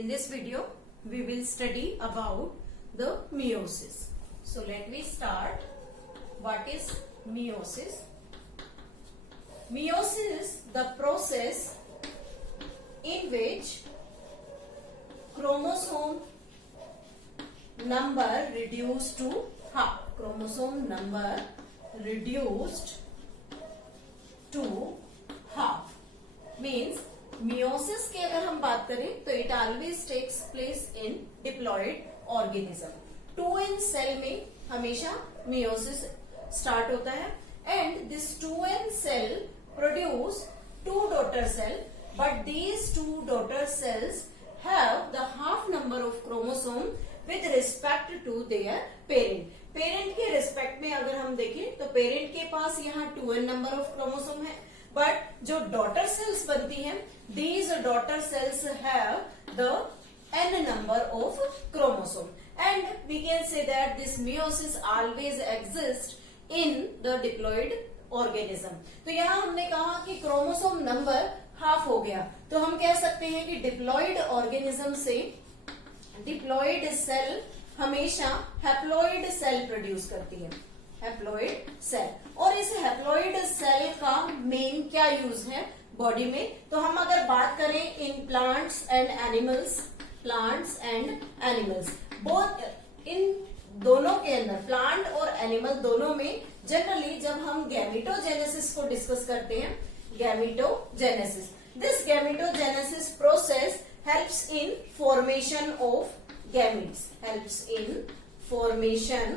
In this video, we will study about the meiosis. So let me start. What is meiosis? Meiosis is the process in which chromosome number reduced to half. Chromosome number reduced to half. Means meiosis की अगर हम बात करें तो it always takes place in diploid organism. 2n cell में हमेशा meiosis start होता है and this 2n cell produce two daughter cell, but these two daughter cells have the half number of chromosome with respect to their parent. Parent के respect में अगर हम देखें तो पेरेंट के पास यहाँ 2n नंबर ऑफ क्रोमोसोम है, बट जो डॉटर सेल्स बनती हैं, these daughter cells have the n number of chromosome and we can say that this meiosis always exist in the diploid organism. तो यहाँ हमने कहा कि क्रोमोसोम नंबर हाफ हो गया, तो हम कह सकते हैं कि डिप्लॉइड ऑर्गेनिज्म से डिप्लॉइड सेल हमेशा हैप्लॉइड सेल प्रोड्यूस करती है. हैप्लॉइड सेल, और इस हैप्लॉइड सेल का मेन क्या यूज है बॉडी में, तो हम अगर बात करें in plants and animals, both in दोनों के अंदर प्लांट और एनिमल दोनों में जनरली जब हम गैमेटोजेनेसिस को डिस्कस करते हैं, gametogenesis, this gametogenesis process helps in formation of gametes, helps in formation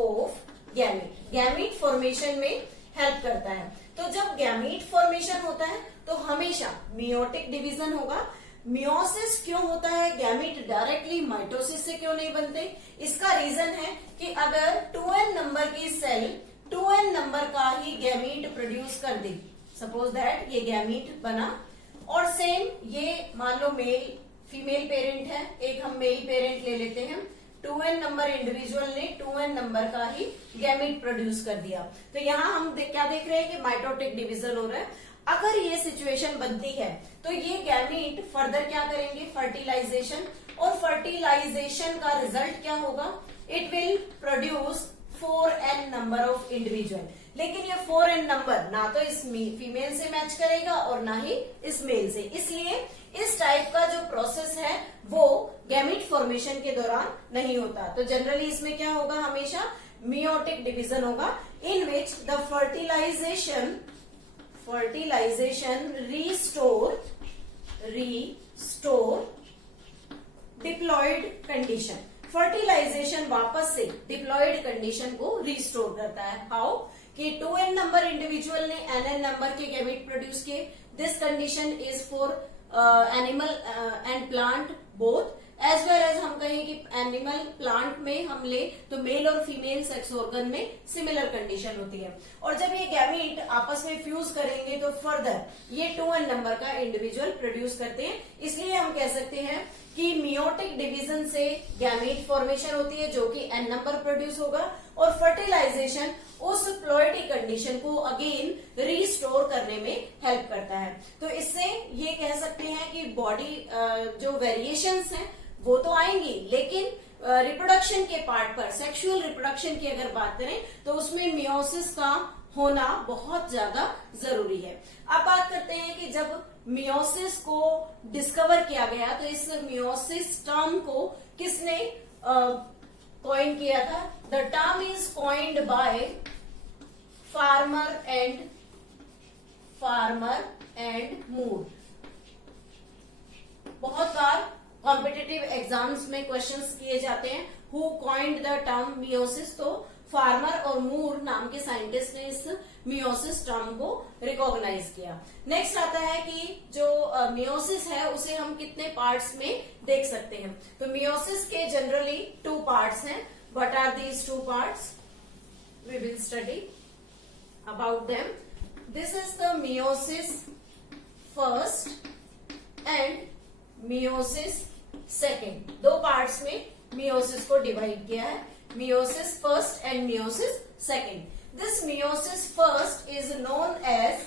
of gamete. Gamete formation में हेल्प करता है. तो जब गैमीट फॉर्मेशन होता है तो हमेशा मियोटिक डिवीजन होगा. मियोसिस क्यों होता है, गैमीट डायरेक्टली माइटोसिस से क्यों नहीं बनते? इसका रीजन है कि अगर 2n नंबर की सेल 2n नंबर का ही गैमीट प्रोड्यूस कर दे, सपोज दैट ये गैमीट बना और सेम ये मान लो मेल फीमेल पेरेंट है, एक हम मेल पेरेंट ले लेते हैं, 2n नंबर इंडिविजुअल ने 2n नंबर का ही गैमीट प्रोड्यूस कर दिया. तो यहाँ हम क्या देख रहे हैं कि माइटोटिक डिवीजन हो रहा है. अगर ये सिचुएशन बनती है तो ये गैमीट फर्दर क्या करेंगे, फर्टिलाइजेशन, और फर्टिलाइजेशन का रिजल्ट क्या होगा, it will produce 4n number of individual. लेकिन ये 4n नंबर ना तो इस फीमेल से मैच करेगा और ना ही इस मेल से, इसलिए इस टाइप का जो प्रोसेस है वो गैमीट फॉर्मेशन के दौरान नहीं होता. तो जनरली इसमें क्या होगा, हमेशा मियोटिक डिवीजन होगा in which the fertilisation restore diploid condition. Fertilisation वापस से डिप्लॉइड कंडीशन को रिस्टोर करता है. हाउ कि 2n नंबर इंडिविजुअल ने nn नंबर के गैमीट प्रोड्यूस किए. This condition is for animal and plant both, as well as हम कहें कि एनिमल प्लांट में हम ले तो मेल और फीमेल सेक्स ऑर्गन में सिमिलर कंडीशन होती है. और जब ये गैमीट आपस में फ्यूज करेंगे तो फर्दर ये 2n नंबर का इंडिविजुअल प्रोड्यूस करते हैं. इसलिए हम कह सकते हैं कि मियोटिक डिवीजन से गैमीट फॉर्मेशन होती है जो कि n नंबर प्रोड्यूस होगा, और फर्टिलाइजेशन उस प्लॉइडी कंडीशन को अगेन रीस्टोर करने में हेल्प करता है. तो इससे ये कह सकते हैं कि बॉडी जो वेरिएशंस हैं वो तो आएंगी, लेकिन रिप्रोडक्शन के पार्ट पर, सेक्सुअल रिप्रोडक्शन की अगर बात करें तो उसमें मियोसिस का होना बहुत ज्यादा जरूरी है. अब बात करते हैं कि जब मियोसिस को डिस्कवर किया गया तो इस मियोसिस टर्म को किसने कॉइन किया था. The term is coined by Farmer and Moore. बहुत बार कॉम्पिटिटिव एग्जाम्स में क्वेश्चंस किए जाते हैं, who coined the term meiosis. तो फार्मर और मूर नाम के साइंटिस्ट ने इस मियोसिस टर्म को रिकॉग्नाइज किया. नेक्स्ट आता है कि जो मियोसिस है उसे हम कितने पार्ट्स में देख सकते हैं. तो मियोसिस के जनरली 2 पार्ट्स हैं. What are these 2 parts? We will study about them. This is the meiosis first and meiosis second. 2 parts में मियोसिस को डिवाइड किया है, meiosis first and meiosis second. This meiosis first is known as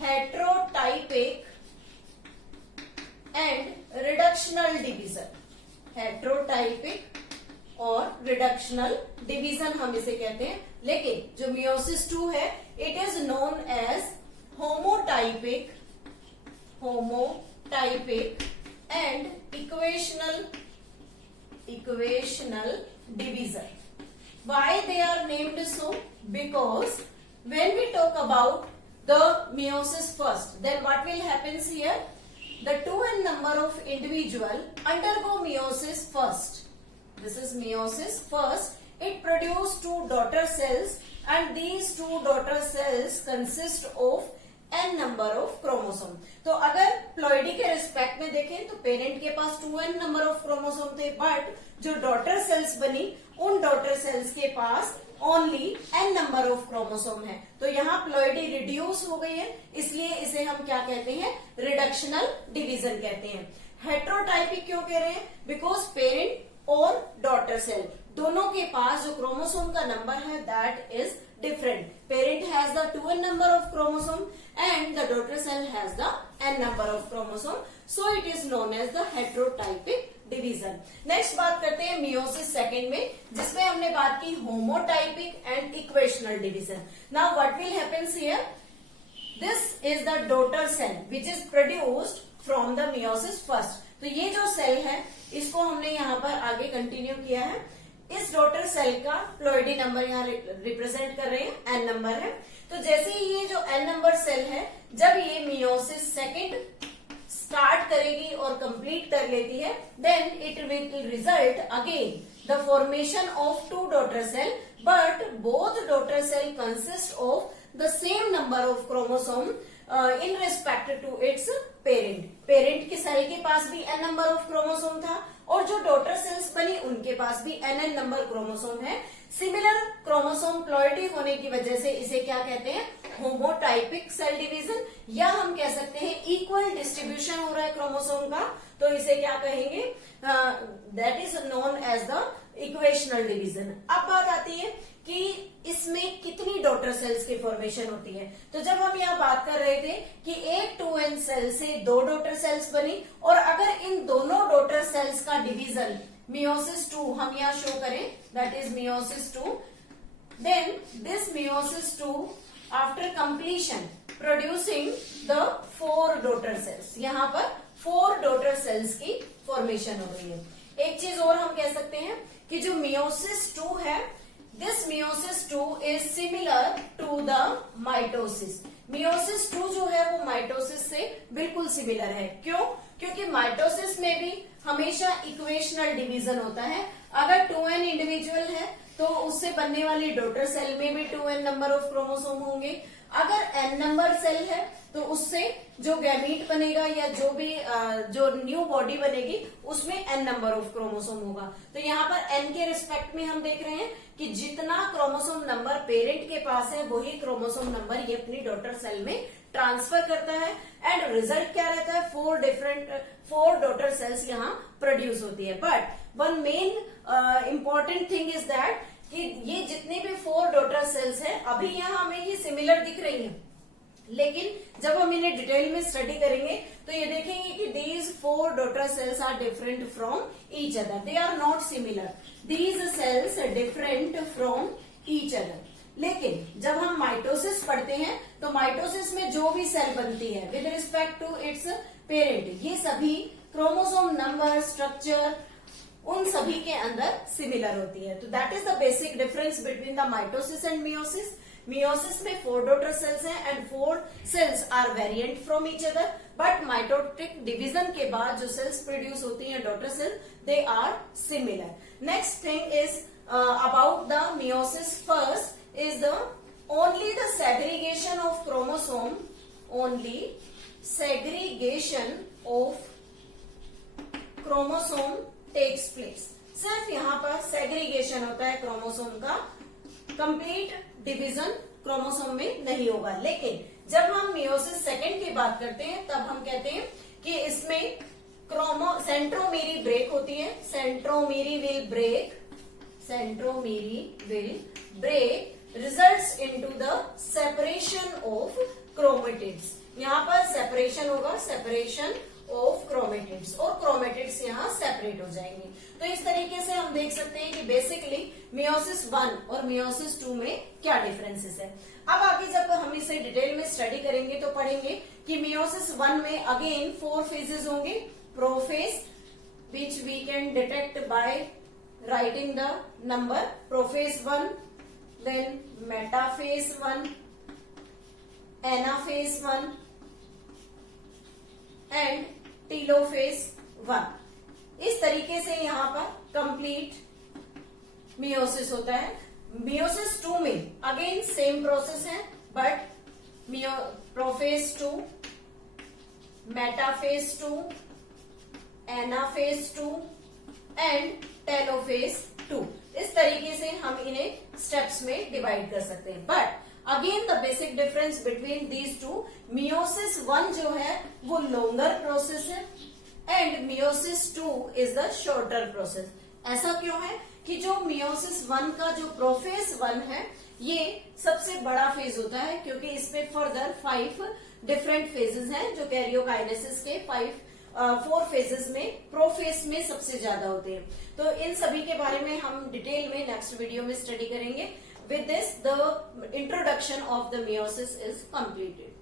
heterotypic and reduction reductional division, heterotypic और reductional division हम इसे कहते हैं। लेकिन जो मियोसिस 2 है it is known as homotypic and equational division. Why they are named so? Because when we talk about the meiosis first, then what will happen here? The 2n number of individual undergo meiosis first. This is meiosis first. It produce 2 daughter cells and these 2 daughter cells consist of n number of chromosome. तो अगर ploidy के respect में देखें तो parent के पास 2n number of chromosome थे, but जो डॉटर सेल्स बनी उन डॉटर सेल्स के पास only n number of chromosome है। तो यहाँ प्लॉइडी रिड्यूस हो गई है, इसलिए इसे हम क्या कहते हैं? रिडक्शनल डिवीजन कहते हैं। हेट्रोटाइपिक क्यों कह रहे हैं? बिकॉज पेरेंट और डॉटर सेल दोनों के पास जो क्रोमोसोम का नंबर है that is different. Parent has the 2n number of chromosome and the daughter cell has the n number of chromosome. So it is known as the heterotypic division. Next बात करते हैं meiosis second में, जिसमें हमने बात की homotypic and equational division. Now what will happen here? This is the daughter cell which is produced from the meiosis first. तो ये जो सेल है इसको हमने यहाँ पर आगे कंटिन्यू किया है। इस डॉटर सेल का प्लॉइडी नंबर यहाँ रिप्रेजेंट कर रहे हैं, एन नंबर है। तो जैसे ही ये जो एन नंबर सेल है, जब ये मियोसिस सेकंड स्टार्ट करेगी और कंप्लीट कर लेती है, then it will result again the formation of 2 daughter cell, but both daughter cell consist of the same number of chromosome in respect to its parent. Parent की cell के पास भी N number of chromosome था और जो daughter cells बनी उनके पास भी एन नंबर क्रोमोसोम है। सिमिलर क्रोमोसोम प्लॉइडी होने की वजह से इसे क्या कहते हैं? होमोटाइपिक सेल डिवीजन, या हम कह सकते हैं इक्वल डिस्ट्रीब्यूशन हो रहा है क्रोमोसोम का, तो इसे क्या कहेंगे? That is known as the equational division. अब बात आती है कि इसमें कितनी डॉटर सेल्स की फॉर्मेशन होती है। तो जब हम यहाँ बात कर रहे थे कि एक 2n सेल से 2 डॉटर सेल्स बनी, और अगर इन दोनों डॉटर सेल्स का डिवीजन मियोसिस 2 हम यहाँ शो करें, that is meiosis 2, then this meiosis 2 after completion producing the 4 daughter cells. यहाँ पर 4 डॉटर सेल्स की फॉर्मेशन हो रही है। एक चीज और हम कह सकते हैं कि जो मियोसिस 2 है, this meiosis 2 is similar to the mitosis. Meiosis 2 जो है वो माइटोसिस से बिल्कुल सिमिलर है। क्यों? क्योंकि माइटोसिस में भी हमेशा इक्वेशनल डिवीजन होता है। अगर 2n इंडिविजुअल है तो उससे बनने वाली डॉटर सेल में भी 2n नंबर ऑफ क्रोमोसोम होंगे। अगर n नंबर सेल है तो उससे जो गैमीट बनेगा या जो भी जो न्यू बॉडी बनेगी उसमें n नंबर ऑफ क्रोमोसोम होगा। तो यहाँ पर n के रिस्पेक्ट में हम देख रहे हैं कि जितना क्रोमोसोम नंबर पेरेंट के पास है वही क्रोमोसोम नंबर ये अपनी डॉटर सेल में ट्रांसफर करता है, एंड रिजल्ट क्या रहता है? 4 डॉटर सेल्स यहाँ प्रोड्यूस होती है। But one main important thing is that कि ये जितने भी 4 डॉटर सेल्स हैं अभी यहाँ हमें ये सिमिलर दिख रही हैं, लेकिन जब हम इन्हें डिटेल में स्टडी करेंगे तो ये देखेंगे कि these 4 daughter cells are different from each other, they are not similar, these cells different from each other. लेकिन जब हम माइटोसिस पढ़ते हैं तो माइटोसिस में जो भी सेल बनती है with respect to its parent, ये सभी क्रोमोसोम नंबर, स्ट्रक्चर उन सभी के अंदर सिमिलर होती है। तो that is the basic difference between the mitosis and meiosis. Meiosis में 4 डॉटर सेल्स हैं and 4 cells are variant from each other, but mitotic division के बाद जो सेल्स प्रोड्यूस होती हैं daughter cell, they are similar. Next thing is about the meiosis first is the only the segregation of chromosome, only segregation of chromosome takes place। सिर्फ यहाँ पर segregation होता है क्रोमोसोम का, कंप्लीट डिवीजन क्रोमोसोम में नहीं होगा। लेकिन जब हम मियोसिस सेकंड की बात करते हैं तब हम कहते हैं कि इसमें सेंट्रोमेरी ब्रेक होती है, centromere will break results into the separation of chromatids। यहाँ पर सेपरेशन होगा, सेपरेशन ऑफ क्रोमेटिड्स, और क्रोमेटिड्स यहाँ सेपरेट हो जाएंगे। तो इस तरीके से हम देख सकते हैं कि बेसिकली मियोसिस 1 और मियोसिस 2 में क्या डिफरेंसेस है। अब आगे जब हम इसे डिटेल में स्टडी करेंगे तो पढ़ेंगे कि मियोसिस 1 में अगेन 4 फेजेस होंगे। Prophase which we can detect by writing the number, prophase 1, then metaphase 1, anaphase 1 and telophase 1। इस तरीके से यहाँ पर कंप्लीट मियोसिस होता है। मियोसिस 2 में अगेन सेम प्रोसेस है, but prophase 2, metaphase 2, anaphase 2 and telophase 2। इस तरीके से हम इन्हें स्टेप्स में डिवाइड कर सकते हैं। But again the basic difference between these two, meiosis 1 जो है वो लॉन्गर प्रोसेस है and meiosis 2 is the shorter process. ऐसा क्यों है कि जो मियोसिस 1 का जो प्रोफेज 1 है ये सबसे बड़ा फेज होता है, क्योंकि इसमें फर्दर 5 डिफरेंट फेजेस हैं जो कैरियोकाइनेसिस के 4 फेजेस में प्रोफेज में सबसे ज्यादा होते हैं। तो इन सभी के बारे में हम डिटेल में नेक्स्ट वीडियो में स्टडी करेंगे। With this, the introduction of the meiosis is completed.